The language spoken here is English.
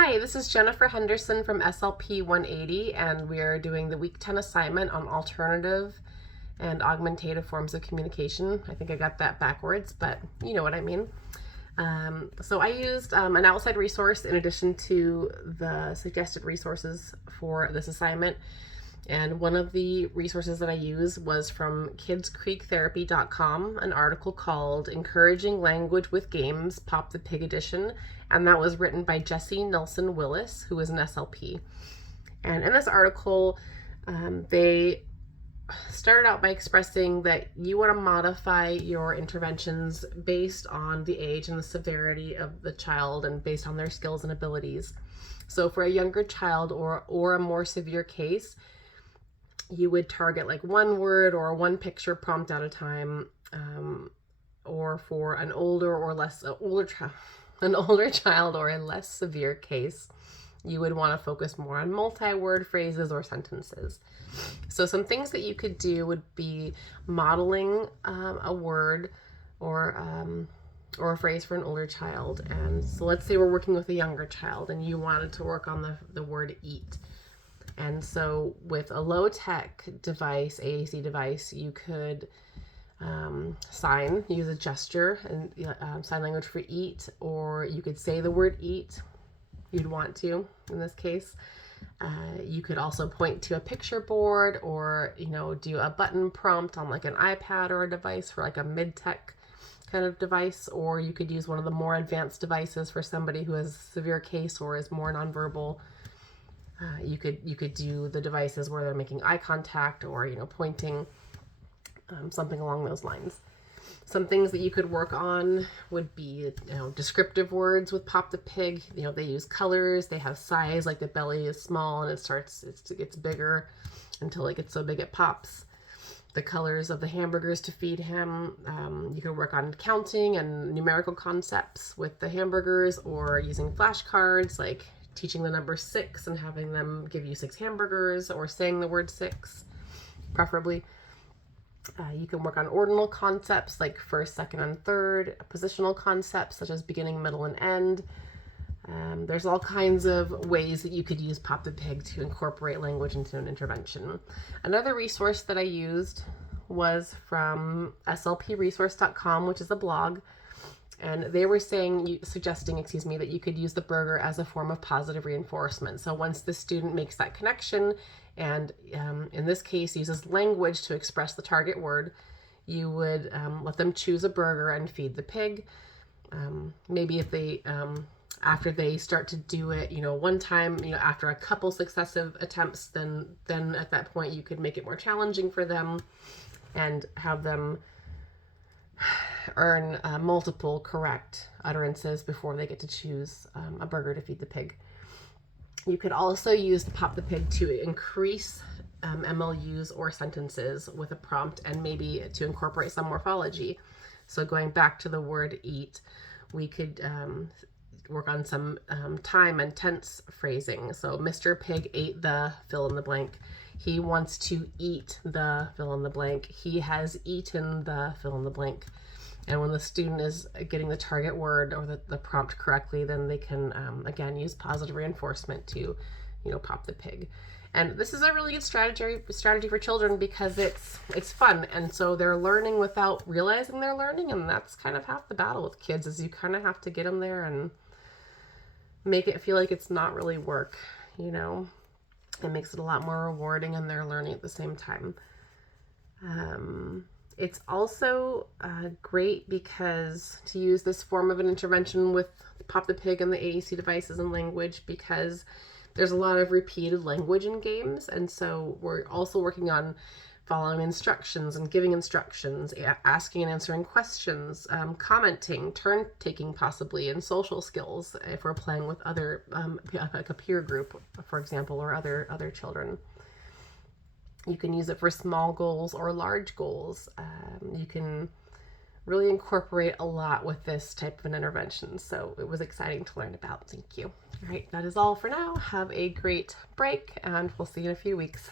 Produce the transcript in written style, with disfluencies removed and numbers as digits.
Hi, this is Jennifer Henderson from SLP180, and we are doing the Week 10 assignment on alternative and augmentative forms of communication. I think I got that backwards, but you know what I mean. So I used an outside resource in addition to the suggested resources for this assignment. And one of the resources that I used was from kidscreektherapy.com, an article called Encouraging Language with Games, Pop the Pig Edition. And that was written by Jessie Nelson Willis, who is an SLP. And in this article, they started out by expressing that you want to modify your interventions based on the age and the severity of the child and based on their skills and abilities. So for a younger child or a more severe case, you would target like one word or one picture prompt at a time, or for an older child or a less severe case, you would want to focus more on multi-word phrases or sentences. So some things that you could do would be modeling a word or a phrase for an older child. And so let's say we're working with a younger child and you wanted to work on the word eat. And so with a low-tech device, AAC device, you could use a gesture and sign language for eat, or you could say the word eat. You'd want to, in this case. You could also point to a picture board or, do a button prompt on like an iPad or a device for like a mid-tech kind of device, or you could use one of the more advanced devices for somebody who has a severe case or is more nonverbal. You could do the devices where they're making eye contact or, pointing, something along those lines. Some things that you could work on would be, descriptive words with Pop the Pig. They use colors, they have size, like the belly is small and it gets bigger until it gets so big it pops. The colors of the hamburgers to feed him. You could work on counting and numerical concepts with the hamburgers, or using flashcards, like teaching the number 6 and having them give you 6 hamburgers, or saying the word 6, preferably. You can work on ordinal concepts like first, second, and third, positional concepts such as beginning, middle, and end. There's all kinds of ways that you could use Pop the Pig to incorporate language into an intervention. Another resource that I used was from slpresource.com, which is a blog. And they were suggesting that you could use the burger as a form of positive reinforcement. So once the student makes that connection and in this case uses language to express the target word, you would let them choose a burger and feed the pig. Maybe if they, after they start to do it, one time, after a couple successive attempts, then at that point you could make it more challenging for them and have them earn multiple correct utterances before they get to choose a burger to feed the pig. You could also use Pop the Pig to increase MLUs or sentences with a prompt, and maybe to incorporate some morphology. So going back to the word eat, we could work on some time and tense phrasing. So Mr. Pig ate the fill in the blank. He wants to eat the fill in the blank. He has eaten the fill in the blank. And when the student is getting the target word or the prompt correctly, then they can, again, use positive reinforcement to, pop the pig. And this is a really good strategy for children because it's fun. And so they're learning without realizing they're learning. And that's kind of half the battle with kids, is you kind of have to get them there and make it feel like it's not really work, It makes it a lot more rewarding and they're learning at the same time. It's also great because to use this form of an intervention with Pop the Pig and the AAC devices and language, because there's a lot of repeated language in games. And so we're also working on following instructions and giving instructions, asking and answering questions, commenting, turn taking possibly, and social skills if we're playing with other, like a peer group, for example, or other children. You can use it for small goals or large goals. You can really incorporate a lot with this type of an intervention. So it was exciting to learn about. Thank you. All right, that is all for now. Have a great break, and we'll see you in a few weeks.